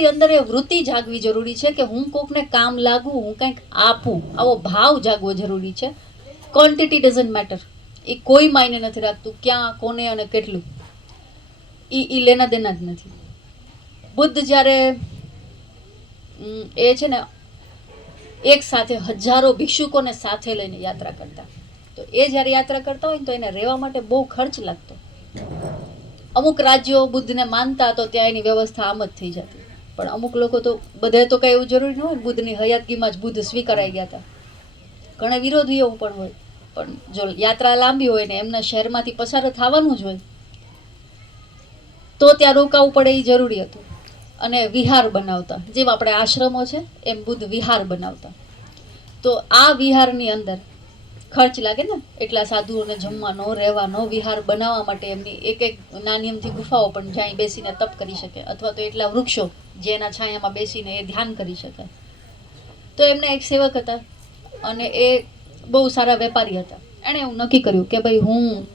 આપણી અંદર એ વૃત્તિ જાગવી જરૂરી છે કે હું કોકને કામ લાગું, હું કંઈક આપું, આવો ભાવ જાગવો જરૂરી છે. ક્વોન્ટિટી ડઝન્ટ મેટર, એ કોઈ માયને નથી રાખતું, ક્યાં, કોને અને કેટલું, એ લેના દેના જ નથી. બુદ્ધ જ્યારે એ છે ને એક સાથે હજારો ભિક્ષુકોને સાથે લઈને યાત્રા કરતા, તો એ જ્યારે યાત્રા કરતા હોય ને તો એને રહેવા માટે બહુ ખર્ચ લાગતો. અમુક રાજ્યો બુદ્ધને માનતા તો ત્યાં એની વ્યવસ્થા આમ જ થઈ જતી, પણ અમુક લોકો તો, બધે તો કઈ એવું જરૂરી ન હોય. બુદ્ધની હયાતગીમાં જ બુદ્ધ સ્વીકારાઈ ગયા હતા. ઘણા વિરોધીઓ પણ હોય, પણ જો યાત્રા લાંબી હોય ને એમના શહેરમાંથી પસાર થવાનું જ હોય તો ત્યાં રોકાવું પડે, એ જરૂરી હતું. અને વિહાર બનાવતા, જેમ આપણે આશ્રમો છે એમ બુદ્ધ વિહાર બનાવતા. તો આ વિહારની અંદર ખર્ચ લાગે ને, એટલા સાધુઓને જમવાનો, રહેવાનો, વિહાર બનાવવા માટે એમની એક એક નાની અમથી ગુફાઓ પણ જ્યાં બેસીને તપ કરી શકે, અથવા તો એટલા વૃક્ષો જેના છાયામાં બેસીને એ ધ્યાન કરી શકે. તો એમના એક સેવક હતા અને એ બહુ સારા વેપારી હતા. એણે એવું નક્કી કર્યું કે ભાઈ હું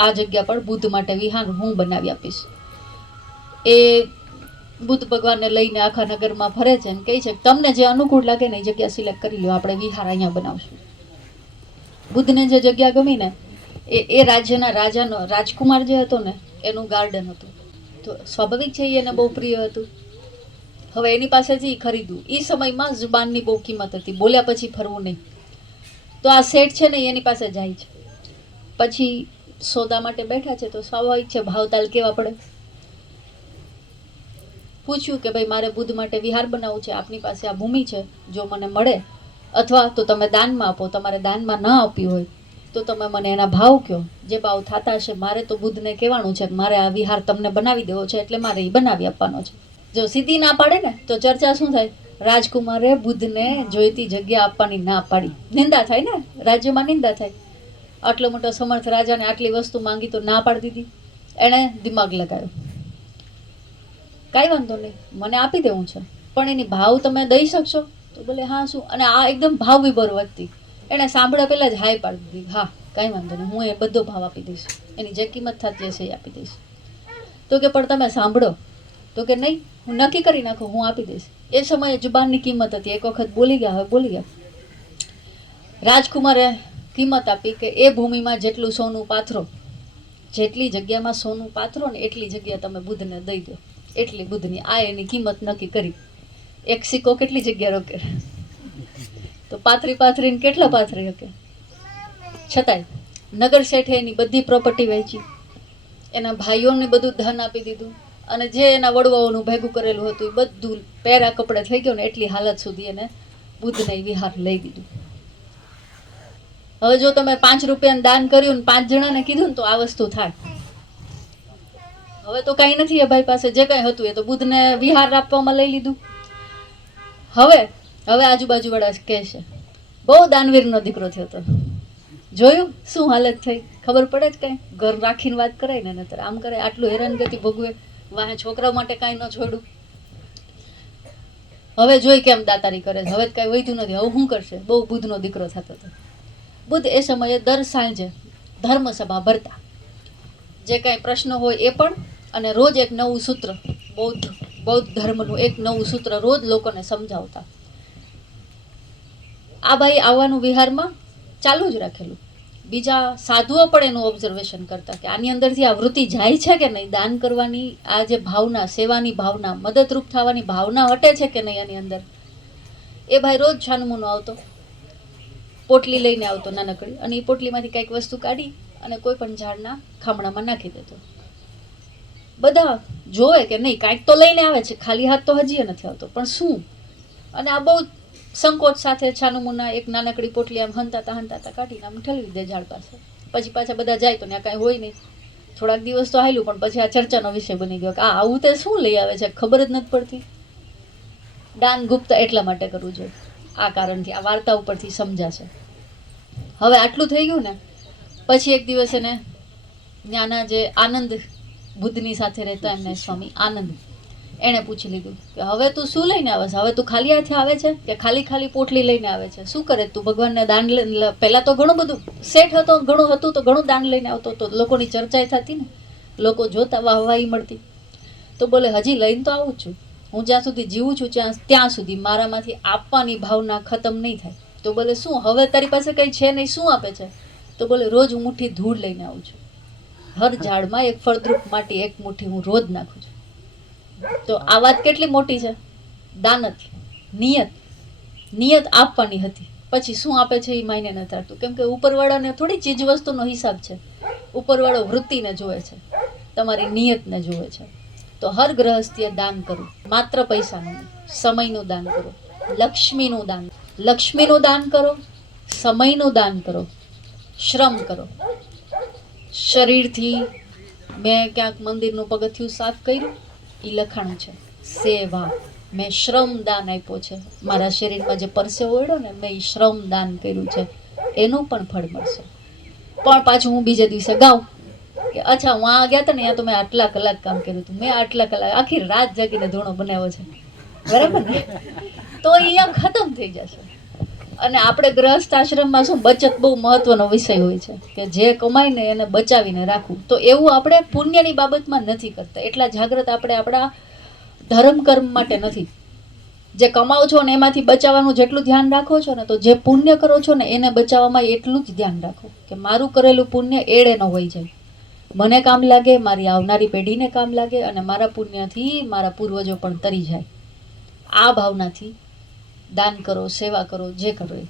આ જગ્યા પર બુદ્ધ માટે વિહાર હું બનાવી આપીશ. એ બુદ્ધ ભગવાનને લઈને આખા નગરમાં ફરે છે અને કહે છે તમને જે અનુકૂળ લાગે ને એ જગ્યા સિલેક્ટ કરી લો, આપણે વિહાર અહીંયા બનાવશું. બુદ્ધને જે જગ્યા ગમી ને એ રાજ્યના રાજાનો રાજકુમાર જે હતો ને એનું ગાર્ડન હતું, તો સ્વાભાવિક છે એને બહુ પ્રિય હતું. હવે એની પાસેથી ખરીદવું, એ સમયમાં જુબાનની બહુ કિંમત હતી, બોલ્યા પછી ફરવું નહીં. તો આ શેઠ છે ને એની પાસે જાય છે, પછી સોદા માટે બેઠા છે, તો સ્વાભાવિક છે ભાવતાલ કેવા પડે. પૂછ્યું કે ભાઈ મારે બુદ્ધ માટે વિહાર બનાવવું છે, આપની પાસે આ ભૂમિ છે, જો મને મળે અથવા તો તમે દાનમાં આપો, તમારે દાનમાં ન આપી હોય તો તમે મને એના ભાવ કહો, જે ભાવ થતા હશે. મારે તો બુદ્ધને કહેવાનું છે કે મારે આ વિહાર તમને બનાવી દેવો છે, એટલે મારે એ બનાવી આપવાનો છે. જો સીધી ના પાડે ને તો ચર્ચા શું થાય? રાજકુમારે બુદ્ધને જોઈતી જગ્યા આપવાની ના પાડી, નિંદા થાય ને, રાજ્યમાં નિંદા થાય. આટલો મોટો સમર્થ રાજાને આટલી વસ્તુ માંગી તો ના પાડી દીધી. એણે દિમાગ લગાવ્યો, કાંઈ વાંધો નહીં, મને આપી દેવું છે, પણ એની ભાવ તમે દઈ શકશો? તો બોલે હા શું. અને આ એકદમ ભાવ વિભોર વધતી. એણે સાંભળ્યા પહેલાં જ હાય પાડી દીધી, હા કાંઈ વાંધો નહીં, હું એ બધો ભાવ આપી દઈશ, એની જે કિંમત થતી હશે એ આપી દઈશ. તો કે પણ તમે સાંભળો. તો કે નહીં, હું નક્કી કરી નાખું, હું આપી દઈશ. એ સમયે જુબાનની કિંમત હતી, એક વખત બોલી ગયા, હવે બોલી ગયા. રાજકુમારે કિંમત આપી કે એ ભૂમિમાં જેટલું સોનું પાથરો, જેટલી જગ્યામાં સોનું પાથરો ને એટલી જગ્યા તમે બુદ્ધને દઈ દો, એટલી બુદ્ધની. આ એની કિંમત નક્કી કરી. એક સિક્કો કેટલી જગ્યા રોકે? તો પાથરીને કેટલા પાથરી શકે? છતાંય નગર શેઠે એની બધી પ્રોપર્ટી વહેંચી, એના ભાઈઓને બધું ધન આપી દીધું, અને જે એના વડવાઓનું ભેગું કરેલું હતું એ બધું પહેરા કપડે થઈ ગયું ને એટલી હાલત સુધી એને બુદ્ધને વિહાર લઈ દીધું. હવે જો તમે 5 રૂપિયાનું દાન કર્યું ને 5 જણાને કીધું ને તો આ વસ્તુ થાય. હવે તો કાંઈ નથી એ ભાઈ પાસે, જે કાંઈ હતું એ તો બુદ્ધને વિહાર આપવામાં લઈ લીધું. હવે આજુબાજુવાળા કહે છે બહુ દાનવીરનો દીકરો થયો હતો. જોયું શું હાલત થઈ? ખબર પડે જ કાંઈ? ઘર રાખીને વાત કરાય ને, નતર આમ કરે, આટલું હેરાનગતિ ભોગવે, વાહે છોકરા માટે કાંઈ ન છોડ્યું. હવે જોઈ કેમ દાતારી કરે છે, હવે કાંઈ વધ્યું નથી, હવે શું કરશે? બહુ બુદ્ધનો દીકરો થતો હતો. બુદ્ધ એ સમયે દર સાંજે ધર્મસભા ભરતા, જે કાંઈ પ્રશ્ન હોય એ પણ, અને રોજ એક નવું સૂત્ર, બૌદ્ધ ધર્મનું એક નવું સૂત્ર રોજ લોકોને સમજાવતા. આ ભાઈ આવવાનું વિહારમાં ચાલુ જ રાખેલું. બીજા સાધુઓ પણ એનું ઓબ્ઝર્વેશન કરતા કે આની અંદરથી આ વૃત્તિ જાય છે કે નહીં, દાન કરવાની આ જે ભાવના, સેવાની ભાવના, મદદરૂપ થવાની ભાવના હટે છે કે નહીં એની અંદર. એ ભાઈ રોજ છાનમૂનો આવતો, પોટલી લઈને આવતો નાનકડી, અને એ પોટલીમાંથી કંઈક વસ્તુ કાઢી અને કોઈ પણ ઝાડના ખામણામાં નાખી દેતો. બધા જોવે કે નહીં કાંઈક તો લઈને આવે છે, ખાલી હાથ તો હજી નથી આવતો, પણ શું? અને આ બહુ સંકોચ સાથે છાનુમુના એક નાનકડી પોટલી આમ હંતાતા કાઢીને આમ ઠલવી દે ઝાડ પાસે. પછી પાછા બધા જાય તો ત્યાં કાંઈ હોય નહીં. થોડાક દિવસ તો હાલ્યું, પણ પછી આ ચર્ચાનો વિષય બની ગયો કે આ આવું તે શું લઈ આવે છે, ખબર જ નથી પડતી. દાન ગુપ્ત એટલા માટે કરવું જોઈએ, આ કારણથી, આ વાર્તા ઉપરથી સમજાશે. હવે આટલું થઈ ગયું ને પછી એક દિવસ એને ત્યાંના જે આનંદ, બુદ્ધની સાથે રહેતા એમને સ્વામી આનંદ, એણે પૂછી લીધું કે હવે તું શું લઈને આવે છે? હવે તું ખાલી હાથે આવે છે કે ખાલી પોટલી લઈને આવે છે? શું કરે તું? ભગવાનને દાન પહેલાં તો ઘણું બધું શેઠ હતો, ઘણું હતું તો ઘણું દાન લઈને આવતો તો લોકોની ચર્ચાએ થતી ને, લોકો જોતા, વાહવાહી મળતી. તો બોલે હજી લઈને તો આવું જ છું, હું જ્યાં સુધી જીવું છું ત્યાં સુધી મારામાંથી આપવાની ભાવના ખતમ નહીં થાય. તો બોલે શું હવે તારી પાસે કંઈ છે નહીં, શું આપે છે? તો બોલે રોજ હું મુઠ્ઠી ધૂળ લઈને આવું છું. હર ઝાડમાં એક ફળદ્રુપ માટી એક મુઠ્ઠી હું રોજ નાખું છું. તો આ વાત કેટલી મોટી છે. દાનત, નિયત આપવાની હતી. પછી શું આપે છે એ માયને નથી રાખતું, કેમ કે ઉપરવાળાને થોડી ચીજ વસ્તુનો હિસાબ છે. ઉપરવાળો વૃત્તિને જોવે છે, તમારી નિયતને જોવે છે. તો હર ગ્રહસ્થીએ દાન કરવું, માત્ર પૈસાનું નહીં, સમયનું દાન કરો, લક્ષ્મીનું દાન કરો, સમયનું દાન કરો, શ્રમ કરો. શરીરથી મેં ક્યાંક મંદિરનું પગથિયું સાફ કર્યું, એ લખાણું છે સેવા. મેં શ્રમ દાન આપ્યો છે, મારા શરીરમાં જે પરસેવો ઓળ્યો ને મેં એ શ્રમ દાન કર્યું છે, એનું પણ ફળ મળશે. પણ પાછું હું બીજે દિવસે ગાઉં કે અચ્છા હું આ ગયા હતા ને ત્યાં તો મેં આટલા કલાક કામ કર્યું હતું, મેં આટલા કલાક આખી રાત જાગીને ધૂણો બનાવ્યો છે, બરાબર ને? તો અહીંયા ખતમ થઈ જશે. અને આપણે ગ્રહસ્થ આશ્રમમાં શું બચત બહુ મહત્વનો વિષય હોય છે કે જે કમાઈને એને બચાવીને રાખવું. તો એવું આપણે પુણ્યની બાબતમાં નથી કરતા. એટલા જાગ્રત આપણે આપણા ધર્મ કર્મ માટે નથી. જે કમાઓ છો ને એમાંથી બચાવવાનું જેટલું ધ્યાન રાખો છો ને, તો જે પુણ્ય કરો છો ને એને બચાવવામાં એટલું જ ધ્યાન રાખો કે મારું કરેલું પુણ્ય એળે ન હોઈ જાય, મને કામ લાગે, મારી આવનારી પેઢીને કામ લાગે, અને મારા પુણ્યથી મારા પૂર્વજો પણ તરી જાય. આ ભાવનાથી દાન કરો, સેવા કરો, જે કરો એ.